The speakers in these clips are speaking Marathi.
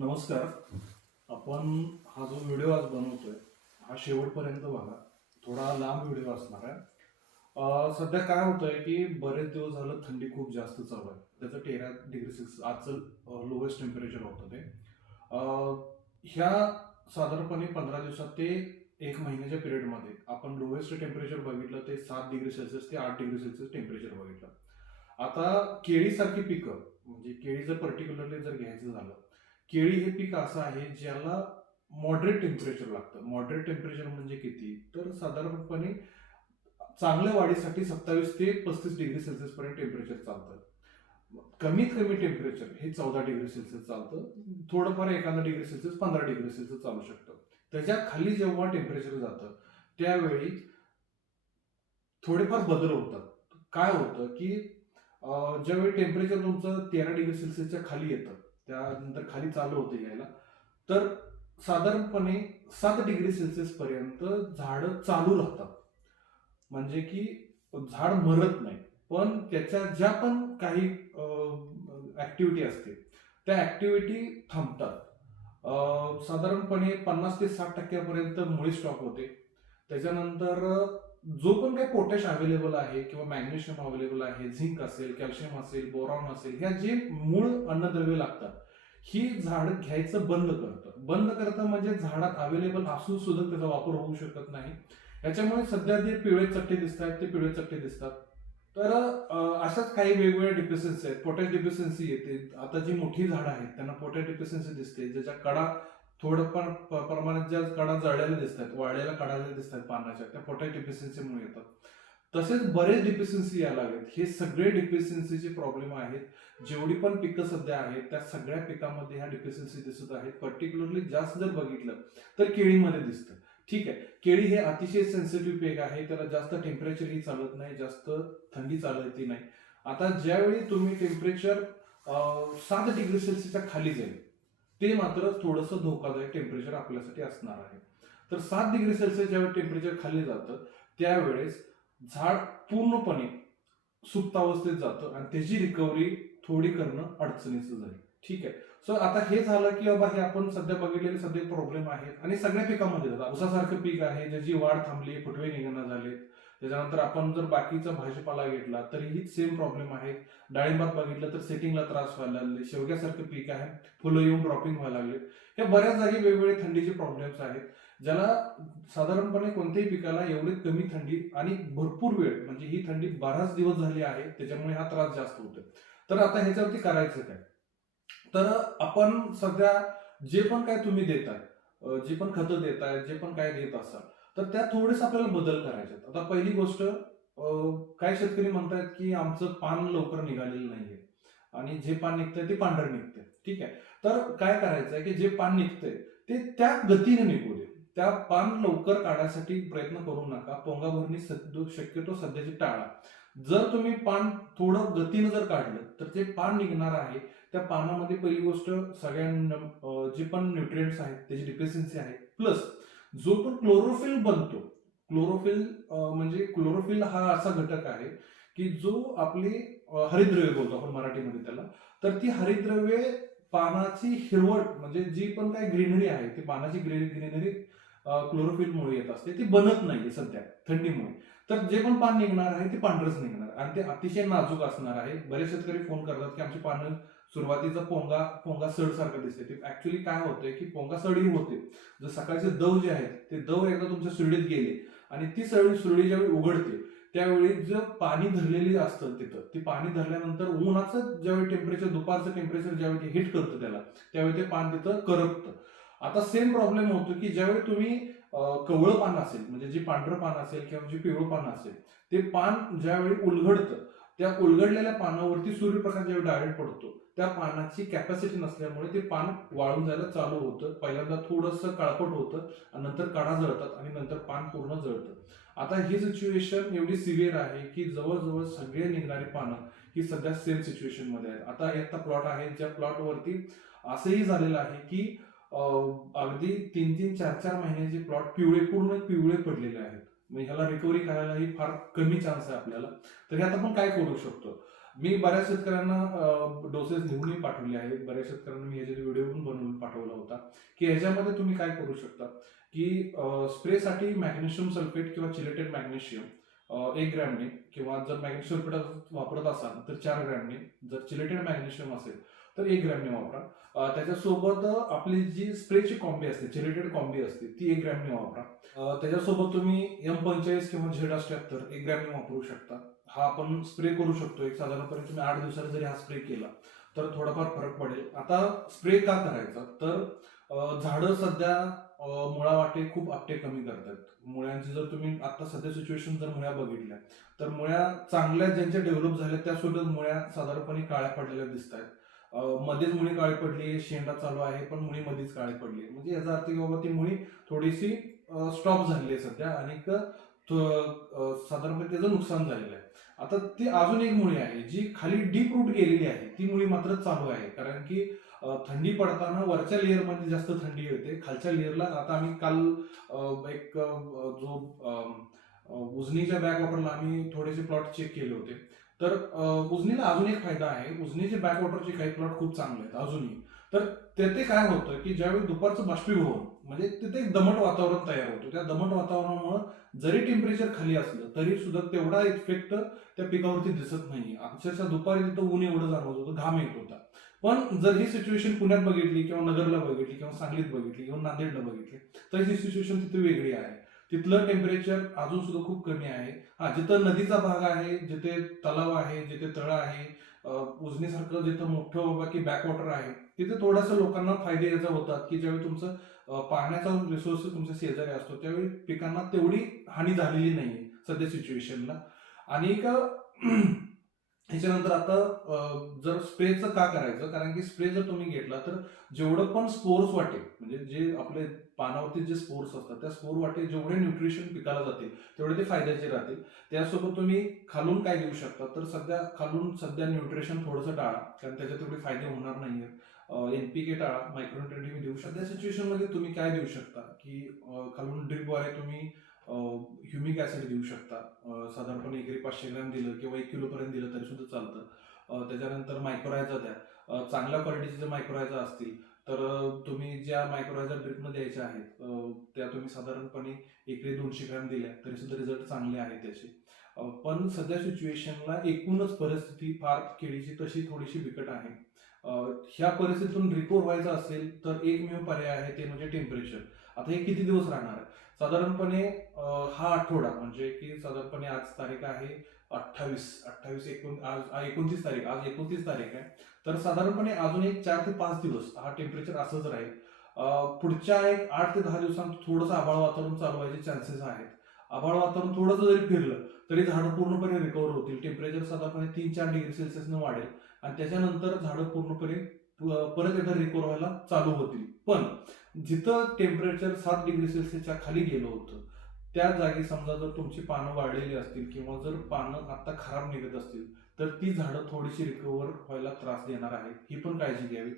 नमस्कार. आपण हा जो व्हिडिओ आज बनवतोय हा शेवटपर्यंत बघा. थोडा लांब व्हिडिओ असणार आहे. सध्या काय होतंय की बरेच दिवस झालं थंडी खूप जास्त चालू आहे. त्याचं तेरा डिग्री सिक्स आजचं लोएस्ट टेम्परेचर होतं ते. ह्या साधारणपणे पंधरा दिवसात ते एक महिन्याच्या पिरियडमध्ये आपण लोएस्ट टेम्परेचर बघितलं ते सात डिग्री सेल्सिअस ते आठ डिग्री सेल्सिअस टेम्परेचर बघितलं. आता केळीसारखी पिकं म्हणजे केळी जर पर्टिक्युलरली जर घ्यायचं झालं केळी हे पीक असं आहे ज्याला मॉडरेट टेम्परेचर लागतं. मॉडरेट टेम्परेचर म्हणजे किती? तर साधारणपणे चांगल्या वाढीसाठी सत्तावीस ते पस्तीस डिग्री सेल्सिअस पर्यंत टेम्परेचर चालतं. कमीत कमी टेम्परेचर हे चौदा डिग्री सेल्सिअस चालतं. थोडंफार एखादा डिग्री सेल्सिअस पंधरा डिग्री सेल्सिअस चालू शकतं. त्याच्याखाली जेव्हा टेम्परेचर जातं त्यावेळी थोडेफार बदल होतात. काय होतं की ज्यावेळी टेम्परेचर तुमचं तेरा डिग्री सेल्सिअसच्या खाली येतं त्यानंतर खाली चालू होते यायला. तर साधारणपणे सात डिग्री सेल्सिअस पर्यंत झाड चालू राहतात. म्हणजे की झाड मरत नाही. पण त्याच्या ज्या पण काही ऍक्टिव्हिटी असते त्या ऍक्टिव्हिटी थांबतात. साधारणपणे पन्नास ते साठ टक्क्यापर्यंत मुळी स्टॉप होते. त्याच्यानंतर जो पण काही पोटॅश अवेलेबल आहे किंवा मॅग्नेशियम अवेलेबल आहे झिंक असेल कॅल्शियम असेल बोरॉन असेल ह्या जे मूळ अन्नद्रव्य लागतात ही झाड घ्यायचं बंद करतं. बंद करतं म्हणजे झाडात अवेलेबल असून सुद्धा त्याचा वापर होऊ शकत नाही. याच्यामुळे सध्या जे पिवळे चट्टे दिसत आहेत ते पिवळे चट्टे दिसतात. तर अशाच काही वेगवेगळ्या डिफिसन्सी आहेत. पोटॅश डिफिशियन्सी येते. आता जी मोठी झाडं आहेत त्यांना पोटॅश डिफिसन्सी दिसते ज्याच्या कडा थोडंफार प- प्रमाणात ज्या कडा जळलेल्या दिसतात वाळलेल्या कडाल्या दिसतात पानाच्या त्या पोटॅश डिफिशियन्सीमुळे येतात. तसेच बरेच डिफिशियन्सी यायला लागलेत. हे सगळे डिफिशियन्सीचे प्रॉब्लेम आहेत. जेवढी पण पिकं सध्या आहेत त्या सगळ्या पिकामध्ये ह्या डिफिशियन्सी दिसत आहेत. पर्टिक्युलरली जास्त जर बघितलं तर केळीमध्ये दिसतं. ठीक आहे. केळी हे अतिशय सेन्सिटिव्ह पीक आहे. त्याला जास्त टेम्परेचरही चालत नाही जास्त थंडी चालत नाही. आता ज्यावेळी तुम्ही टेम्परेचर सात डिग्री सेल्सिअसच्या खाली जाईल ते मात्र थोडंसं धोकादायक टेम्परेचर आपल्यासाठी असणार आहे. तर सात डिग्री सेल्सिअस ज्यावेळी टेम्परेचर खाली जातं त्यावेळेस झाड पूर्णपणे सुप्तावस्थेत जातं आणि त्याची रिकव्हरी थोडी करणं अडचणीचं जाईल. ठीक आहे? सो आता हे झालं की बाबा हे आपण सध्या बघितलेले सध्या प्रॉब्लेम आहेत आणि सगळ्या पिकामध्ये जातात उसासारखं पीक आहे ज्याची वाढ थांबली फुटवे निघणं झाले त्याच्यानंतर आपण जर बाकीचा भाजीपाला घेतला तरीही सेम प्रॉब्लेम आहे. डाळिंबात बघितलं तर सेटिंगला त्रास व्हायला लागले. शेवग्यासारखं पीक आहे. फुलं येऊन ड्रॉपिंग व्हायला लागले. हे बऱ्याच जागी वेगवेगळे थंडीचे प्रॉब्लेम्स आहेत. ज्याला साधारणपणे कोणत्याही पिकाला एवढी कमी थंडी आणि भरपूर वेळ म्हणजे ही थंडी बाराच दिवस झाली आहे त्याच्यामुळे हा त्रास जास्त होतोय. तर आता ह्याच्यावरती करायचं काय? तर आपण सध्या जे पण काय तुम्ही देताय जे पण खतं देताय जे पण काय देत असाल तर त्यात थोडेस आपल्याला बदल करायचे आहेत. आता पहिली गोष्ट काही काय शेतकरी म्हणतायत की आमचं पान लवकर निघालेलं नाहीये. आणि जे पान निघतंय ते पांढरं निघतंय. ठीक आहे? तर काय करायचं आहे की जे पान निघतंय ते त्या गतीने निघू दे. त्या पान लवकर काढायसाठी प्रयत्न करू नका. पोंगाभरणी शक्यतो सध्याची टाळा. जर तुम्ही पान थोडं गतीनं जर काढलं तर जे पान निघणार आहे त्या पानामध्ये पहिली गोष्ट सगळ्यांना जे पण न्यूट्रिएंट्स आहेत त्याची डिफिशियन्सी आहे प्लस जो पण क्लोरोफिल बनतो. क्लोरोफिल म्हणजे क्लोरोफिल हा असा घटक आहे की जो आपली हरिद्रव्य बोलतो आपण मराठीमध्ये त्याला. तर ती हरिद्रव्ये पानाची हिरवट म्हणजे जी पण काय ग्रीनरी आहे ती पानाची ग्रीनरी क्लोरोफिलमुळे येत असते. ती बनत नाहीये सध्या थंडीमुळे. तर जे पण पान निघणार आहे ते पांढरच निघणार. आणि ते अतिशय नाजूक असणार आहे. बरेच शेतकरी फोन करतात की आमची पानं सुरुवातीचा पोंगा पोंगा सड सारखं दिसते ते ऍक्च्युली काय होतंय की पोंगा सडही होते जर सकाळचे दव जे आहेत ते दव एकदा तुमच्या सुरडीत गेले आणि ती सळी सुरडी ज्यावेळी उघडते त्यावेळी जे पाणी धरलेली असतं तिथं ती पाणी धरल्यानंतर उन्हाचं ज्यावेळी टेम्परेचर दुपारचं टेम्परेचर ज्यावेळी हिट करतं त्याला त्यावेळी ते पान तिथं करपतं. आता सेम प्रॉब्लेम होतो की ज्यावेळी तुम्ही कवळं पान असेल म्हणजे जे पांढरं पान असेल किंवा जे पिवळं पान असेल ते पान ज्यावेळी उलगडतं त्या उलगडलेल्या पानावरती सूर्यप्रकाश ज्यावेळी डायरेक्ट पडतो त्या पानाची कॅपॅसिटी नसल्यामुळे ते पान वाळून जायला चालू होतं. पहिल्यांदा थोडंसं काळपट होतं आणि नंतर काढा जळतात आणि नंतर पान पूर्ण जळतं. आता ही सिच्युएशन एवढी सिव्हिअर आहे की जवळजवळ सगळे निघणारी पानं ही सध्या सेम सिच्युएशनमध्ये आहेत. आता एक प्लॉट आहे ज्या प्लॉटवरती असंही झालेलं आहे की अगदी तीन तीन चार चार महिन्याचे प्लॉट पिवळे पूर्ण पिवळे पडलेले आहेत. म्हणजे ह्याला रिकव्हरी करायलाही फार कमी चान्स आहे आपल्याला. तर ह्यात आपण काय करू शकतो? मी बऱ्याच शेतकऱ्यांना डोसेस लिहूनही पाठवले आहेत. बऱ्याच शेतकऱ्यांना मी याच्यात व्हिडिओ पण बनवून पाठवला होता. की ह्याच्यामध्ये तुम्ही काय करू शकता? की स्प्रेसाठी मॅग्नेशियम सल्फेट किंवा चिलेटेड मॅग्नेशियम एक ग्रॅमने किंवा जर मॅग्नेशियम सल्फेट वापरत असाल तर चार ग्रॅमने जर चिलेटेड मॅग्नेशियम असेल तर एक ग्रॅमने वापरा. त्याच्यासोबत आपली जी स्प्रेची कॉम्बी असते चिलेटेड कॉम्बी असते ती एक ग्रॅमने वापरा. त्याच्यासोबत तुम्ही एम पंचेचाळीस किंवा झेड अष्ट्याहत्तर एक ग्रॅमने वापरू शकता. हा आपण स्प्रे करू शकतो एक साधारणपणे तुम्ही आठ दिवसाला जरी हा स्प्रे केला तर थोडाफार फरक पडेल. आता स्प्रे का करायचा? तर झाडं सध्या मुळा मुळावाटे खूप आपटे कमी करतात. मुळ्यांची जर तुम्ही आता सध्या सिच्युएशन जर मुळ्या बघितल्या तर मुळ्या चांगल्या ज्यांच्या डेव्हलप झाल्या त्या सुद्धा मुळ्या साधारणपणे काळ्या पडलेल्या दिसत आहेत मध्येच मुळी काळी पडली शेंडा चालू आहे पण मुळी मध्येच काळी पडली. म्हणजे याचा अर्थ की बाबा ती मुळी थोडीशी स्टॉप झालेली आहे सध्या आणि साधारणपणे त्याचं नुकसान झालेलं आहे. आता ती अजून एक मुळी आहे जी खाली डीप रूट गेलेली आहे ती मुळी मात्र चालू आहे. कारण की थंडी पडताना वरच्या लेअरमध्ये जास्त थंडी येते. खालच्या लेअरला आता आम्ही काल एक जो उजनीच्या बॅक वापरला आम्ही थोडेसे प्लॉट चेक केले होते. तर उजनीला अजून एक फायदा आहे. उजनीचे बॅकवॉटरचे काही प्लॉट खूप चांगले आहेत अजूनही. तर तेथे काय होतं की ज्यावेळी दुपारचं बाष्पीभवन म्हणजे तिथे एक दमट वातावरण तयार होतं. त्या दमट वातावरणामुळे जरी टेम्परेचर खाली असलं तरी सुद्धा तेवढा इफेक्ट त्या पिकावरती दिसत नाही अक्षरशः दुपारी तिथं ऊन एवढं जाणवत होतं घाम येत होता. पण जर ही सिच्युएशन पुण्यात बघितली किंवा नगरला बघितली किंवा सांगलीत बघितली किंवा नांदेडला बघितली तर ही सिच्युएशन तिथे वेगळी आहे. तिथलं टेम्परेचर अजून सुद्धा खूप कमी आहे. हा जिथं नदीचा भाग आहे जिथे तलाव आहे जिथे तळ आहे उजनीसारखं जिथं मोठं बाबा की बॅकवॉटर आहे तिथे थोडंसं लोकांना फायदे याचा होतात की ज्यावेळी तुमचं पाण्याचा रिसोर्स तुमच्या शेजारी असतो त्यावेळी पिकांना तेवढी हानी झालेली नाही सध्या सिच्युएशनला आणि एक त्याच्यानंतर आता जर स्प्रेचं का करायचं? कारण की स्प्रे जर तुम्ही घेतला तर जेवढं पण स्पोर्स वाटे म्हणजे जे आपले पानावरती जे स्पोर्स असतात त्या स्पोर वाटे जेवढे न्यूट्रिशन पिकाला जातील तेवढे ते फायद्याचे राहतील. त्यासोबत तुम्ही खालून काय देऊ शकता? तर सध्या खालून सध्या न्यूट्रिशन थोडंसं टाळा कारण त्याचे तेवढे फायदे होणार नाहीये एनपीके टाळा मायक्रोन्युट्रिएंट तुम्ही देऊ शकता. त्या सिच्युएशनमध्ये तुम्ही काय देऊ शकता? की खालून ड्रिपद्वारे तुम्ही ह्युमिक ऍसिड देऊ शकता. साधारणपणे एकरी पाचशे ग्रॅम दिलं किंवा एक किलोपर्यंत दिलं तरी सुद्धा चालतं. त्याच्यानंतर मायक्रोरायझा द्या. चांगल्या क्वालिटीचे जर मायक्रोरायझा असतील तर तुम्ही ज्या मायक्रोरायझा ड्रिपमध्ये द्यायच्या आहेत त्या तुम्ही साधारणपणे एकरी दोनशे ग्रॅम दिल्या तरी सुद्धा रिझल्ट चांगले आहेत त्याचे. पण सध्या सिच्युएशनला एकूणच परिस्थिती फार केळीची तशी थोडीशी बिकट आहे. ह्या परिस्थितीतून रिकवर व्हायचं असेल तर एकमेव पर्याय आहे ते म्हणजे टेम्परेचर आता हे किती दिवस राहणार आहे? साधारणपणे हा आठवडा म्हणजे की साधारणपणे आज तारीख आहे अठ्ठावीस अठ्ठावीस एकोण आज एकोणतीस तारीख आज एकोणतीस तारीख आहे. तर साधारणपणे अजून एक चार ते पाच दिवस हा टेम्परेचर असंच राहील. पुढच्या एक आठ ते दहा दिवसांत थोडंसं आभाळ वातावरण चालू व्हायचे चान्सेस आहेत. आभाळ वातावरण थोडंसं जरी फिरलं तरी झाडं पूर्णपणे रिकवर होतील. टेम्परेचर साधारणपणे तीन चार डिग्री सेल्सिअसनं वाढेल. आणि त्याच्यानंतर झाडं पूर्णपणे परत एकदा रिकवर व्हायला चालू होतील. पण जिथं टेम्परेचर सात डिग्री सेल्सिअसच्या खाली गेलं होतं त्या जागी समजा जर तुमची पानं वाढलेली असतील किंवा जर पानं आता खराब निघत असतील तर ती झाडं थोडीशी रिकवर व्हायला त्रास देणार आहेत. ही पण काळजी घ्यावी.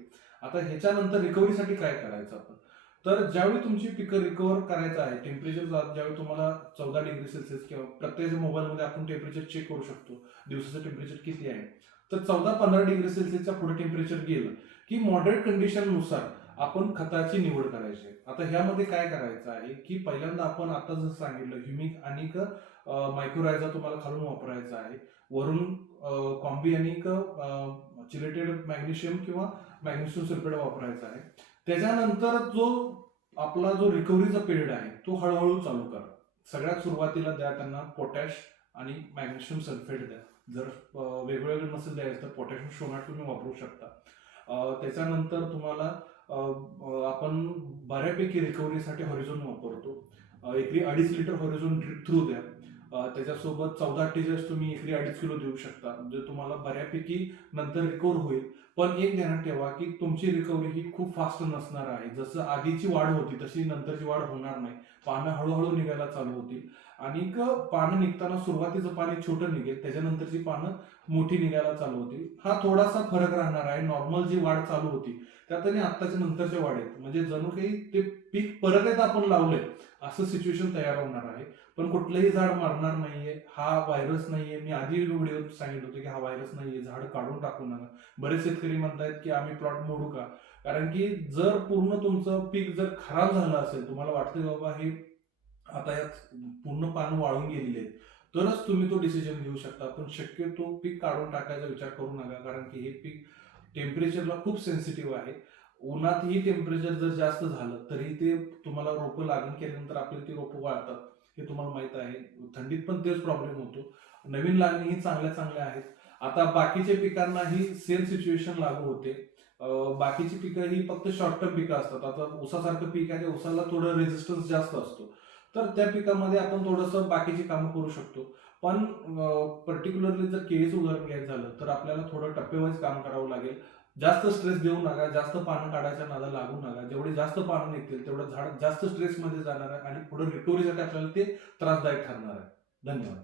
आता ह्याच्यानंतर रिकव्हरीसाठी काय करायचं आपण? तर ज्यावेळी तुमची पिकं रिकवर करायचं आहे टेम्परेचर ज्यावेळी तुम्हाला चौदा डिग्री सेल्सिअस किंवा प्रत्येक मोबाईलमध्ये आपण टेम्परेचर चेक करू शकतो दिवसाचं टेम्परेचर किती आहे तर चौदा पंधरा डिग्री सेल्सिअसच्या पुढे टेम्परेचर गेलं की मॉडरेट कंडिशननुसार आपण खताची निवड करायची आहे. आता ह्यामध्ये काय करायचं आहे की पहिल्यांदा आपण आता जसं सांगितलं ह्युमिक आणि मायक्रोरायझा तुम्हाला खालून वापरायचा आहे. वरून कॉम्बी आणि चिलेटेड मॅग्नेशियम किंवा मॅग्नेशियम सल्फेट वापरायचा आहे. त्याच्यानंतर जो आपला जो रिकव्हरीचा पिरियड आहे तो हळूहळू चालू करा. सगळ्यात सुरुवातीला द्या त्यांना पोटॅश आणि मॅग्नेशियम सल्फेट द्या. जर वेगवेगळे नसेल द्यायचं तर पोटॅशियम शोनाट तुम्ही वापरू शकता. त्याच्यानंतर तुम्हाला आपण बऱ्यापैकी रिकव्हरीसाठी हॉरिझोन वापरतो. एकरी अडीच लिटर हॉरिझोन ड्रिप थ्रू द्या. त्याच्यासोबत चौदा टीजेस तुम्ही एकरी अडीच किलो देऊ शकता. जे तुम्हाला बऱ्यापैकी नंतर रिकवर होईल. पण एक ध्यानात ठेवा की तुमची रिकव्हरी ही खूप फास्ट नसणार आहे. जसं आधीची वाढ होती तशी नंतरची वाढ होणार नाही. पानं हळूहळू निघायला चालू होतील. आणि पानं निघताना सुरुवातीचं पाणी छोटं निघेल त्याच्यानंतरची पानं मोठी निघायला चालू होतील. हा थोडासा फरक राहणार आहे. नॉर्मल जी वाढ चालू होती त्यात आणि आत्ताच्या नंतरच्या आहेत म्हणजे जणू काही ते पीक परत एकदा आपण लावलंय असं सिच्युएशन तयार होणार आहे. पण कुठलंही झाड मरणार नाहीये. हा व्हायरस नाहीये. मी आधी व्हिडिओ सांगितलं होतं की हा व्हायरस नाहीये. झाड काढून टाकू नका. बरेच शेतकरी म्हणतायत की आम्ही प्लॉट मोडू का? कारण की जर पूर्ण तुमचं पीक जर खराब झालं असेल तुम्हाला वाटतं बाबा हे आता यात पूर्ण पानं वाळून गेलेली आहेत तरच तुम्ही तो डिसिजन घेऊ शकता. पण शक्यतो पीक काढून टाकायचा विचार करू नका कारण की हे पीक टेम्परेचरला खूप सेन्सिटिव्ह आहे. उन्हातही टेम्परेचर जर जास्त झालं तरी ते तुम्हाला रोपं लागण केल्यानंतर आपली ती रोपं वाळतात. हे तुम्हाला माहीत आहे. थंडीत पण तेच प्रॉब्लेम होतो. नवीन लागणी ही चांगल्या चांगल्या आहेत. आता बाकीच्या पिकांनाही सेम सिच्युएशन लागू होते. बाकीची पिकं ही फक्त शॉर्ट टर्म पिकं असतात. आता ऊसासारखं पीक आहे उसाला ऊसाला थोडं रेजिस्टन्स जास्त असतो. तर त्या पिकामध्ये आपण थोडंसं बाकीची कामं करू शकतो. पण पर्टिक्युलरली जर केळीचं उदाहरण घ्यायचं झालं तर आपल्याला थोडं टप्पेवाईज काम करावं लागेल. जास्त स्ट्रेस देऊ नका जास्त पानं काढायच्या नादा लागू नका. जेवढे जास्त पानं निघतील तेवढं झाड जास्त स्ट्रेसमध्ये जाणार आहे आणि पुढे रिकव्हरीसाठी आपल्याला ते त्रासदायक ठरणार आहे. धन्यवाद.